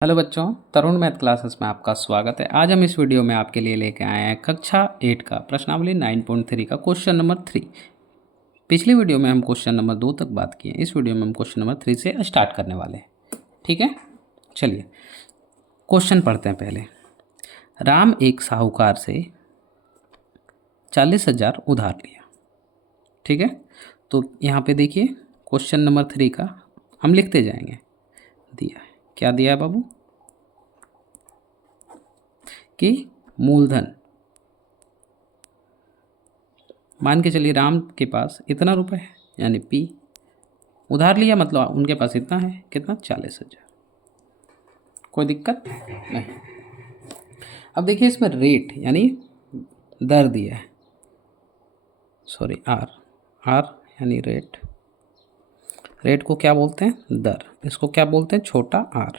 Hello बच्चों, तरुण math classes में आपका स्वागत है। आज हम इस वीडियो में आपके लिए लेके आए हैं कक्षा 8 का प्रश्नावली 9.3 का क्वेश्चन नंबर 3। पिछली वीडियो में हम क्वेश्चन नंबर 2 तक बात किए। इस वीडियो में हम क्वेश्चन नंबर 3 से स्टार्ट करने वाले हैं। ठीक है, चलिए क्वेश्चन पढ़ते हैं। पहले, राम एक साहूकार से 40,000 उधार लिया। ठीक है, तो यहाँ पे देखिए क्वेश्चन नंबर 3 का हम लिखते जाएंगे। दिया है, क्या दिया है बाबू, कि मूलधन मान के चलिए राम के पास इतना रुपए है, यानी पी। उधार लिया मतलब उनके पास इतना है, कितना, 40,000। कोई दिक्कत नहीं। अब देखिए इसमें रेट यानी दर दिया है, सॉरी आर। आर यानी रेट। रेट को क्या बोलते हैं, दर। इसको क्या बोलते हैं, छोटा आर।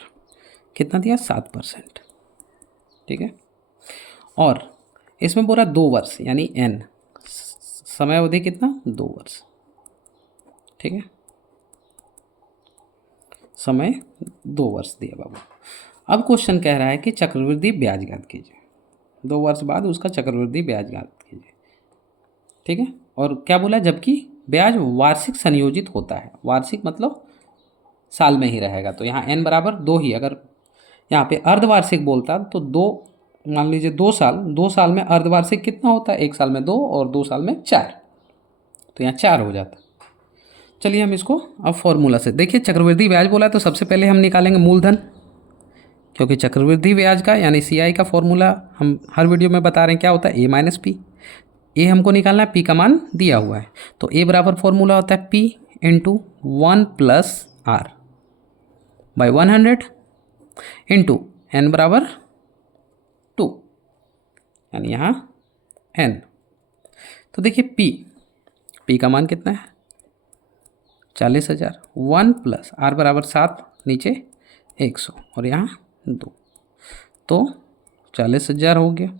कितना दिया, 7%। ठीक है, और इसमें बोला 2 वर्ष यानी एन, समय अवधि कितना, 2 वर्ष। ठीक है, समय 2 वर्ष दिया बाबू। अब क्वेश्चन कह रहा है कि चक्रवृद्धि ब्याज ज्ञात कीजिए। 2 वर्ष बाद उसका चक्रवृद्धि ब्याज ज्ञात कीजिए। ठीक है, और क्या बोला, जबकि ब्याज वार्षिक संयोजित होता है। वार्षिक मतलब साल में ही रहेगा, तो यहाँ n बराबर 2 ही। अगर यहाँ पे अर्धवार्षिक बोलता तो 2, मान लीजिए 2 साल में अर्धवार्षिक कितना होता है, 1 साल में 2 और 2 साल में 4, तो यहाँ 4 हो जाता। चलिए हम इसको अब फॉर्मूला से देखिए। चक्रवृद्धि ब्याज बोला है तो सबसे पहले हम निकालेंगे मूलधन, क्योंकि चक्रवृद्धि ब्याज का यानी CI का फॉर्मूला हम हर वीडियो में बता रहे हैं, क्या होता है, A माइनस पी। ए हमको निकालना है, P का मान दिया हुआ है, तो A बराबर फॉर्मूला होता है P into 1 plus R by 100 into N बराबर 2, यानी यहाँ N। तो देखिए P का मान कितना है, 40,000। 1 प्लस R बराबर 7, नीचे 100 और यहाँ 2, तो 40,000 हो गया।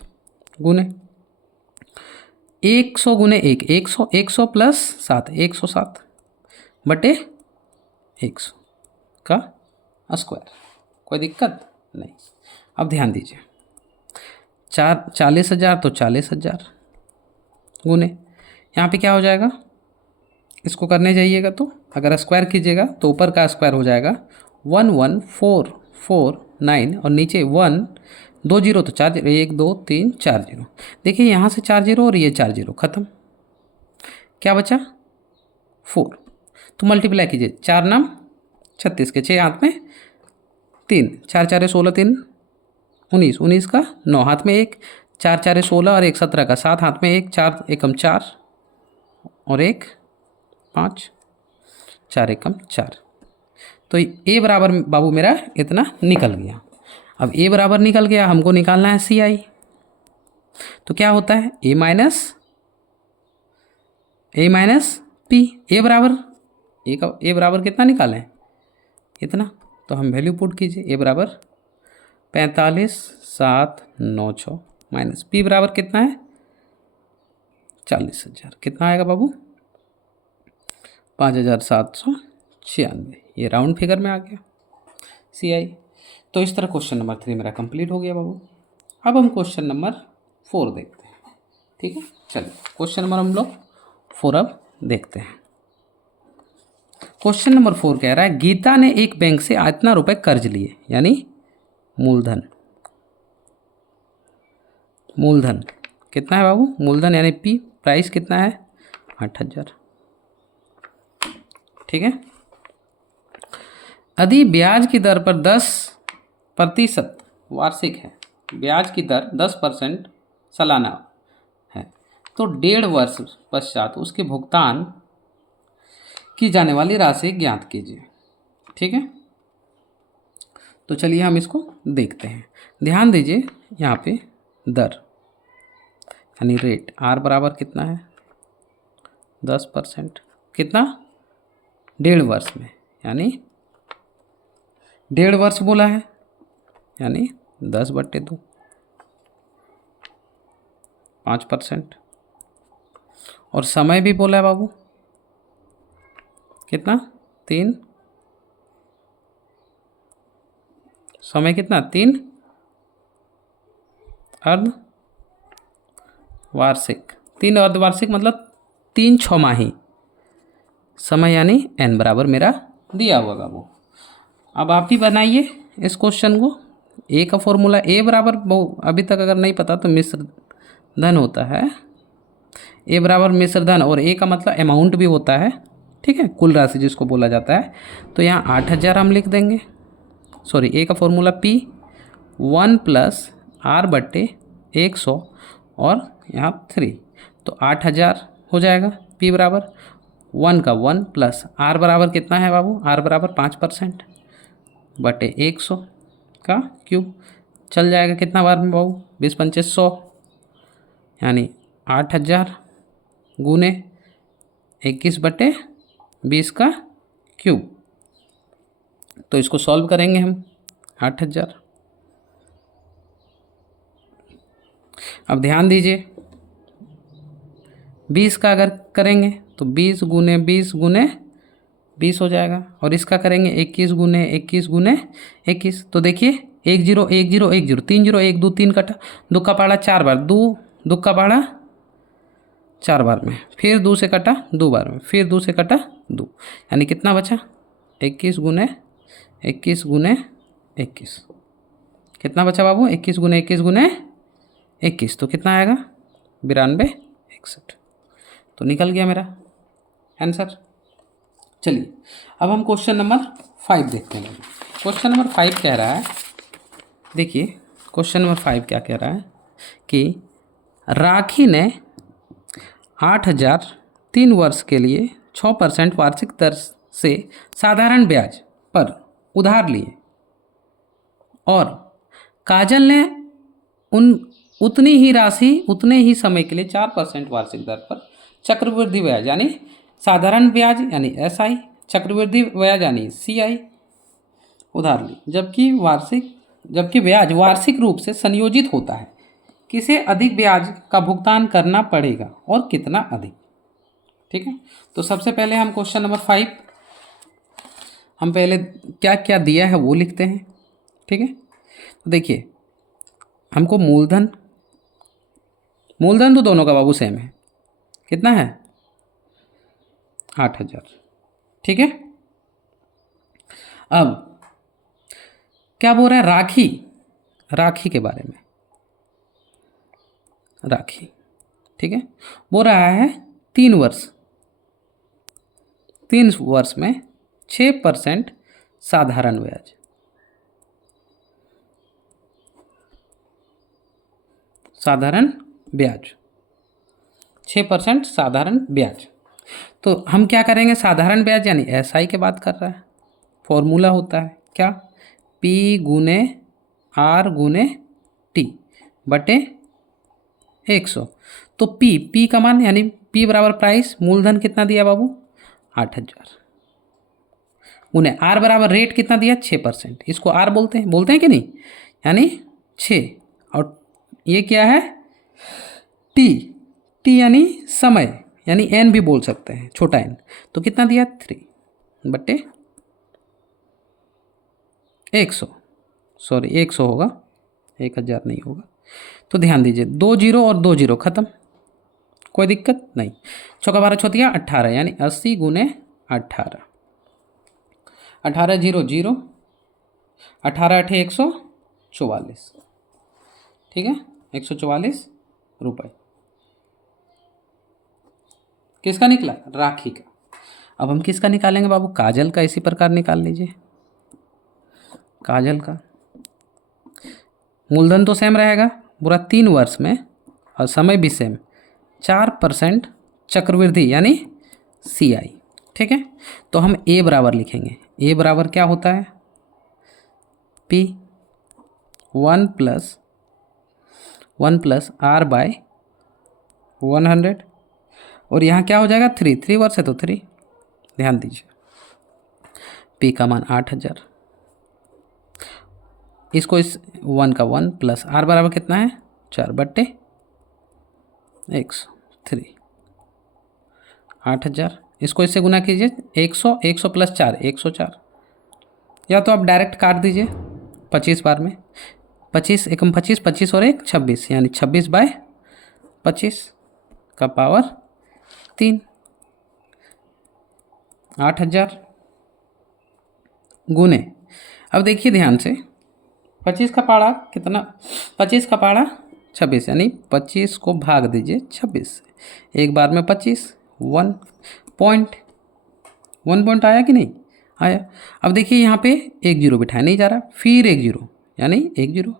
गुने 100 गुने 1, 100, 100 प्लस 7, 107 बटे 100 का स्क्वायर। कोई दिक्कत नहीं। अब ध्यान दीजिए, 40,000 तो 40,000 गुने, यहाँ पे क्या हो जाएगा, इसको करने जाइएगा तो अगर स्क्वायर कीजिएगा तो ऊपर का स्क्वायर हो जाएगा 11449 और नीचे 1 2 जीरो, तो 4 1 2 3 4 जीरो। देखिए यहाँ से 4 जीरो और ये 4 जीरो खत्म, क्या बचा, 4। तो मल्टीप्लाई कीजिए, 4 नाम 36 के 6 हाथ में 3, 4 4 16 3 19, 19 का 9 हाथ में 1, 4 4 16 और 1 17 का 7 हाथ में 1, 4 एकम 4 और 1 5, 4 एकम 4। तो ए बराबर बाबू मेरा इतना निकल गया। अब ए बराबर निकल गया, हमको निकालना है CI। तो क्या होता है, ए माइनस पी। ए बराबर कितना निकालें, इतना। तो हम वैल्यू पुट कीजिए, ए बराबर 45,796 माइनस पी बराबर कितना है, 40,000। कितना आएगा बाबू, 5,796। ये राउंड फिगर में आ गया CI। तो इस तरह क्वेश्चन नंबर 3 मेरा कंप्लीट हो गया बाबू। अब हम क्वेश्चन नंबर 4 देखते हैं। ठीक है, चलिए क्वेश्चन नंबर हम लोग 4 अब देखते हैं। क्वेश्चन नंबर 4 कह रहा है, गीता ने एक बैंक से इतना रुपए कर्ज लिए, यानी मूलधन। मूलधन कितना है बाबू, मूलधन यानी P। प्राइस कितना है, 8,000। ठीक है, यदि ब्याज की दर पर 10% वार्षिक है, ब्याज की दर 10% सालाना है, तो 1.5 वर्ष पश्चात उसके भुगतान की जाने वाली राशि ज्ञात कीजिए। ठीक है, तो चलिए हम इसको देखते हैं। ध्यान दीजिए, यहाँ पे दर यानी रेट, R बराबर कितना है, 10%। कितना, 1.5 वर्ष में, यानी 1.5 वर्ष बोला है, यानी 10/2, 5%। और समय भी बोला है बाबू, कितना, 3 समय कितना 3 अर्ध वार्षिक, 3 अर्धवार्षिक मतलब 3 छमाही समय यानी n बराबर मेरा दिया हुआ बाबू। अब आप ही बनाइए इस क्वेश्चन को। ए का फॉर्मूला ए बराबर अभी तक अगर नहीं पता तो मिश्र धन होता है, ए बराबर मिश्र धन, और ए का मतलब अमाउंट भी होता है, ठीक है, कुल राशि जिसको बोला जाता है। तो यहाँ 8000 हम लिख देंगे, सॉरी ए का फॉर्मूला P 1 + R/100 और यहाँ 3, तो 8000 हो जाएगा। P बराबर 1 का 1 + R बराबर कितना है बाबू, R बराबर 5% बटे 100 का क्यूब, चल जाएगा कितना बार में बाबू, 20 × 5 = 100, यानी 8000 गुने 21/20 का क्यूब। तो इसको सॉल्व करेंगे हम 8000। अब ध्यान दीजिए 20 का अगर करेंगे तो 20 गुने 20 गुने 20 हो जाएगा, और इसका करेंगे 21 गुने 21 गुने 21। तो देखिए 1 0 1 0 1 0 3 0 1 2 3 कटा, 2 का पहाड़ा 4 बार, 2 का पहाड़ा 4 बार में, फिर 2 से कटा 2 बार में, फिर 2 से कटा 2, यानी कितना बचा 21 गुने 21 गुने 21, कितना बचा बाबू 21 गुने 21 गुने 21, तो कितना आएगा 92 61। तो निकल गया मेरा आंसर। चलिए अब हम क्वेश्चन नंबर 5 देखते हैं। क्वेश्चन नंबर 5 कह रहा है, देखिए क्वेश्चन नंबर 5 क्या कह रहा है कि राखी ने 8000 3 वर्ष के लिए 6% वार्षिक दर से साधारण ब्याज पर उधार लिए, और काजल ने उतनी ही राशि उतने ही समय के लिए 4% वार्षिक दर पर चक्रवृद्धि ब्याज यानी साधारण ब्याज यानी SI, चक्रवृद्धि ब्याज यानी CI उधार ली, जबकि ब्याज वार्षिक रूप से संयोजित होता है। किसे अधिक ब्याज का भुगतान करना पड़ेगा और कितना अधिक, ठीक है। तो सबसे पहले हम क्वेश्चन नंबर 5 हम पहले क्या क्या दिया है वो लिखते हैं, ठीक है। तो देखिए हमको मूलधन तो दोनों का बाबू सेम है, कितना है 8000, ठीक है। अब क्या बोल रहा है राखी के बारे में, राखी, ठीक है, बोल रहा है 3 वर्ष में 6% साधारण ब्याज, साधारण ब्याज 6% साधारण ब्याज। तो हम क्या करेंगे, साधारण ब्याज यानी SI की बात कर रहा है, फॉर्मूला होता है क्या P गुने R गुने T बटे 100। तो P का मान यानी P बराबर प्राइस, मूलधन कितना दिया बाबू 8000 गुने R बराबर रेट कितना दिया 6%, इसको R बोलते हैं कि नहीं, यानी 6, और ये क्या है T यानी समय यानी N भी बोल सकते हैं, छोटा n, तो कितना दिया 3 बटे 100, सॉरी 100 होगा 1000 नहीं होगा। तो ध्यान दीजिए 2 0 और 2 0 खत्म, कोई दिक्कत नहीं, चौका 12 छोतिया 18 यानी 80 गुने 18, 18 0 0, 18 8 144, ठीक है, 144 रुपये किसका निकला, राखी का। अब हम किसका निकालेंगे बाबू, काजल का, इसी प्रकार निकाल लीजिए काजल का। मूलधन तो सेम रहेगा पूरा 3 वर्ष में, और समय भी सेम, 4% चक्रवृद्धि यानी CI, ठीक है। तो हम A बराबर लिखेंगे, A बराबर क्या होता है P 1 + R/100, और यहाँ क्या हो जाएगा 3 वर्ष है तो 3, ध्यान दीजिए P का मान 8000, इसको इस 1 का 1 + R बराबर कितना है 4 बट्टे 100, 3 8000, इसको इससे गुना कीजिए 100 + 4 104, या तो आप डायरेक्ट काट दीजिए 25 बार में, 25 एकम 25, 25 और 1 26, यानी 26/25 का पावर 3, 8000 गुने। अब देखिए ध्यान से, 25 का पाड़ा कितना, 25 का पाड़ा 26, यानी 25 को भाग दीजिए 26 से, एक बार में 25, 1 पॉइंट, 1 पॉइंट आया कि नहीं आया। अब देखिए यहाँ पे एक जीरो बिठाया नहीं जा रहा, फिर एक जीरो, यानी एक जीरो,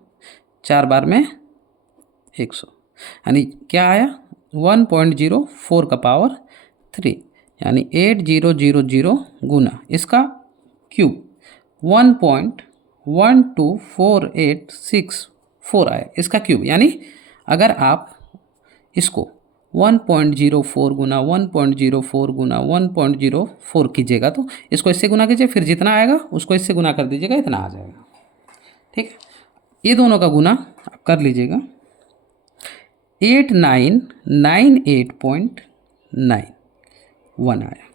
4 बार में 100, यानी क्या आया 1.04 का पावर 3, यानी 8000 गुना इसका क्यूब 1.124864 आया इसका क्यूब। यानी अगर आप इसको 1.04 गुना 1.04 गुना 1.04 कीजिएगा तो इसको इससे गुना कीजिए, फिर जितना आएगा उसको इससे गुना कर दीजिएगा, इतना आ जाएगा। ठीक है, ये दोनों का गुना आप कर लीजिएगा, 8998.91 आया।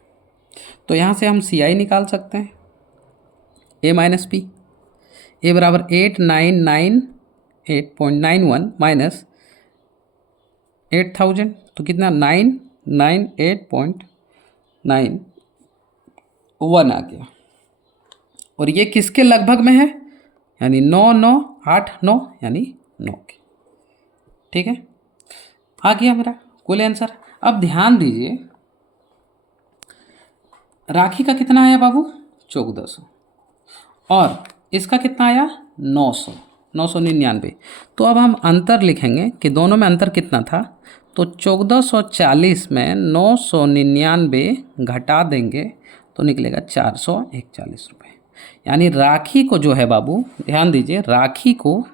तो यहाँ से हम CI निकाल सकते हैं, A माइनस पी, ए बराबर 8998.91 माइनस 8000, तो कितना 998.91 आ गया। और ये किसके लगभग में है, यानी 9989, यानी 9 के। ठीक है, आ गया मेरा कुल आंसर। अब ध्यान दीजिए, राखी का कितना आया बाबू 1400, और इसका कितना आया 999। तो अब हम अंतर लिखेंगे कि दोनों में अंतर कितना था, तो 1440 में 999 घटा देंगे तो निकलेगा 441 रुपये। यानी राखी को जो है बाबू, ध्यान दीजिए, राखी को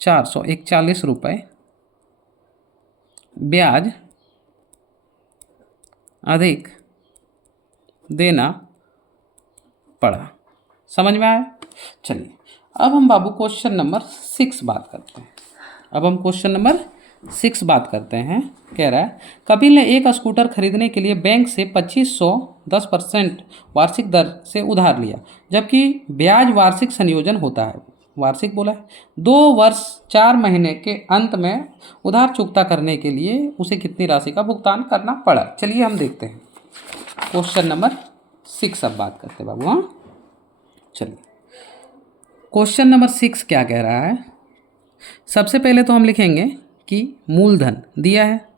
441 रुपये ब्याज अधिक देना पड़ा। समझ में आया। चलिए अब हम बाबू क्वेश्चन नंबर 6 बात करते हैं। बात करते हैं। कह रहा है कपिल ने एक स्कूटर खरीदने के लिए बैंक से 2500 10% वार्षिक दर से उधार लिया, जबकि ब्याज वार्षिक संयोजन होता है। वार्षिक बोला है। 2 वर्ष 4 महीने के अंत में उधार चुकता करने के लिए उसे कितनी राशि का भुगतान करना पड़ा। चलिए हम देखते हैं क्वेश्चन नंबर 6 अब बात करते हैं बाबू। हाँ चलिए, क्वेश्चन नंबर 6 क्या कह रहा है। सबसे पहले तो हम लिखेंगे कि मूलधन दिया है,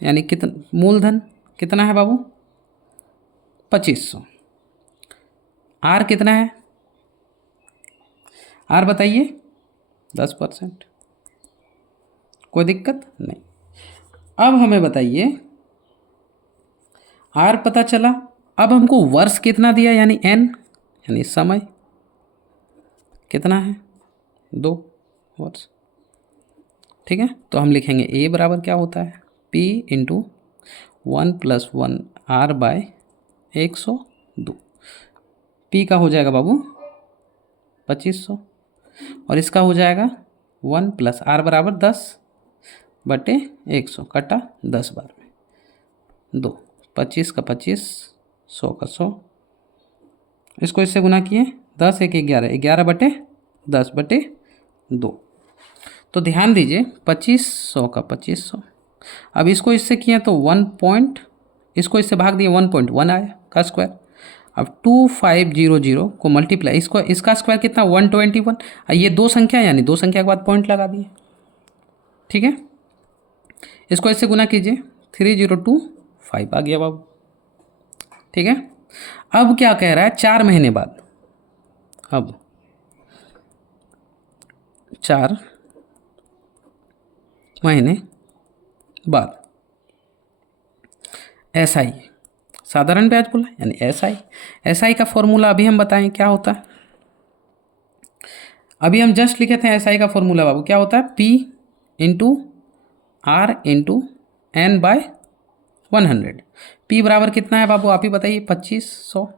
यानी कितना मूलधन कितना है बाबू 2500। आर कितना है, आर बताइए 10%, कोई दिक्कत नहीं। अब हमें बताइए, आर पता चला, अब हमको वर्ष कितना दिया, यानी एन, यानी समय कितना है 2 वर्ष। ठीक है, तो हम लिखेंगे ए बराबर क्या होता है P इंटू 1 + 1 R/102। P का हो जाएगा बाबू 2500, और इसका हो जाएगा 1 + R बराबर 10/100 कटा 10 बार में 2, 25 का 25, 100 का 100, इसको इससे गुना किए 10 1 11, 11/10/2। तो ध्यान दीजिए 2500 का 2500, अब इसको इससे किए तो 1 इसको इससे भाग दिए 1.1 आया का स्क्वायर। अब 2500 को मल्टीप्लाई, इसका स्क्वायर कितना 121। ये 2 संख्या, यानी 2 संख्या के बाद पॉइंट लगा दिए। ठीक है, इसको इससे गुना कीजिए 3025 आ गया बाबू। ठीक है, अब क्या कह रहा है 4 महीने बाद, अब 4 महीने बाद SI साधारण ब्याज बोला, यानी SI का फॉर्मूला अभी हम बताएं क्या होता है। अभी हम जस्ट लिखे थे SI का फॉर्मूला बाबू, क्या होता है P into R into N/100। P बराबर कितना है बाबू, आप ही बताइए 2500,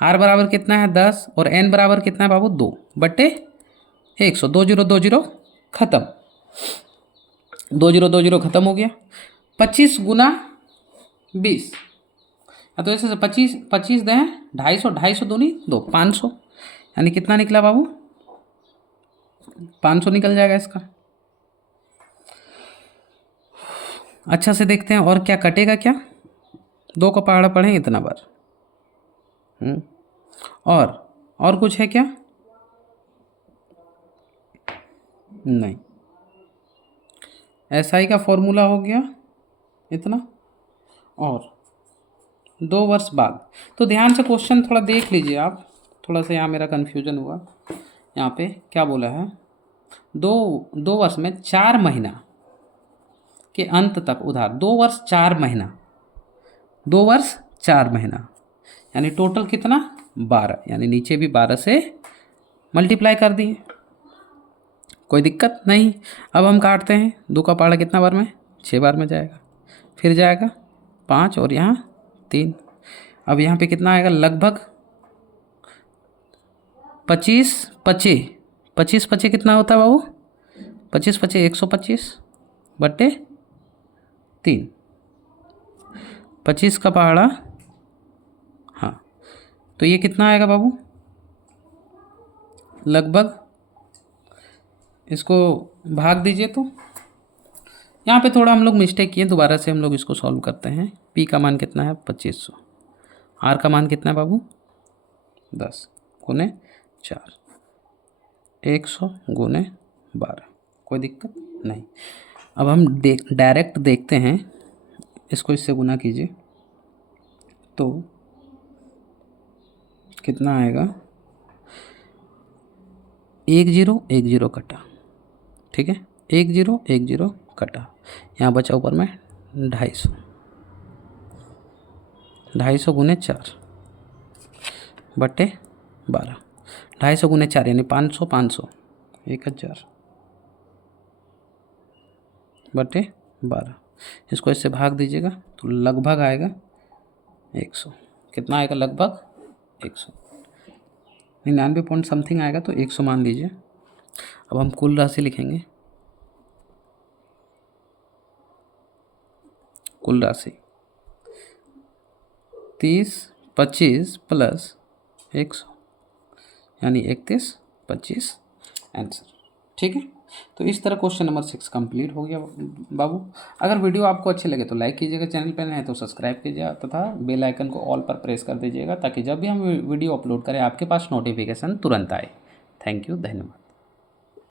R बराबर कितना है 10, और N बराबर कितना है बाबू 2/100। 2020 खत्म, 2020 खत्म हो गया। 25 गुना 20, तो ऐसे 25 25 दें 250, 250 दूनी 2, 500, यानी कितना निकला बाबू? 500 निकल जाएगा इसका। अच्छा से देखते हैं और क्या कटेगा क्या। 2 का पहाड़ा पढ़ें इतना बार। और कुछ है क्या? नहीं। SI का फॉर्मूला हो गया इतना, और 2 वर्ष बाद। तो ध्यान से क्वेश्चन थोड़ा देख लीजिए आप, थोड़ा सा यहाँ मेरा कन्फ्यूजन हुआ। यहाँ पे क्या बोला है, 2 वर्ष में 4 महीना के अंत तक उधार, 2 वर्ष 4 महीना, 2 वर्ष 4 महीना, यानी टोटल कितना? 12, यानी नीचे भी 12 से मल्टीप्लाई कर दिए, कोई दिक्कत नहीं। अब हम काटते हैं, 2 का पहाड़ा कितना बार में? 6 बार में जाएगा, फिर जाएगा 5 और यहाँ 3। अब यहाँ पे कितना आएगा? लगभग 25 25 25 25 कितना होता है बाबू? 25 25 125 बट्टे 3, 25 का पहाड़ा। हाँ, तो ये कितना आएगा बाबू? लगभग, इसको भाग दीजिए। तो यहाँ पे थोड़ा हम लोग मिस्टेक किए, दोबारा से हम लोग इसको सॉल्व करते हैं। पी का मान कितना है? 2500। आर का मान कितना है बाबू? 10 गुने 4, 100 गुने 12, कोई दिक्कत नहीं। अब हम डायरेक्ट देखते हैं, इसको इससे गुना कीजिए तो कितना आएगा? 1 0 1 0 कटा, ठीक है, 1 0 1 0 कटा, यहाँ बचा ऊपर में 250, 250 गुने 4 बट्टे 12, 250 गुने 4 यानी 500, 500 1000 बटे 12, इसको इससे भाग दीजिएगा तो लगभग आएगा 100। कितना आएगा? लगभग 100, 99 पॉइंट समथिंग आएगा, तो 100 मान लीजिए। अब हम कुल राशि लिखेंगे, कुल राशि 30 25 प्लस 100 यानी 31 25 आंसर, ठीक है। तो इस तरह क्वेश्चन नंबर 6 कंप्लीट हो गया बाबू। अगर वीडियो आपको अच्छे लगे तो लाइक कीजिएगा, चैनल पर नए हैं तो सब्सक्राइब कीजिएगा तथा बेल आइकन को ऑल पर प्रेस कर दीजिएगा, ताकि जब भी हम वीडियो अपलोड करें आपके पास नोटिफिकेशन तुरंत आए। थैंक यू, धन्यवाद।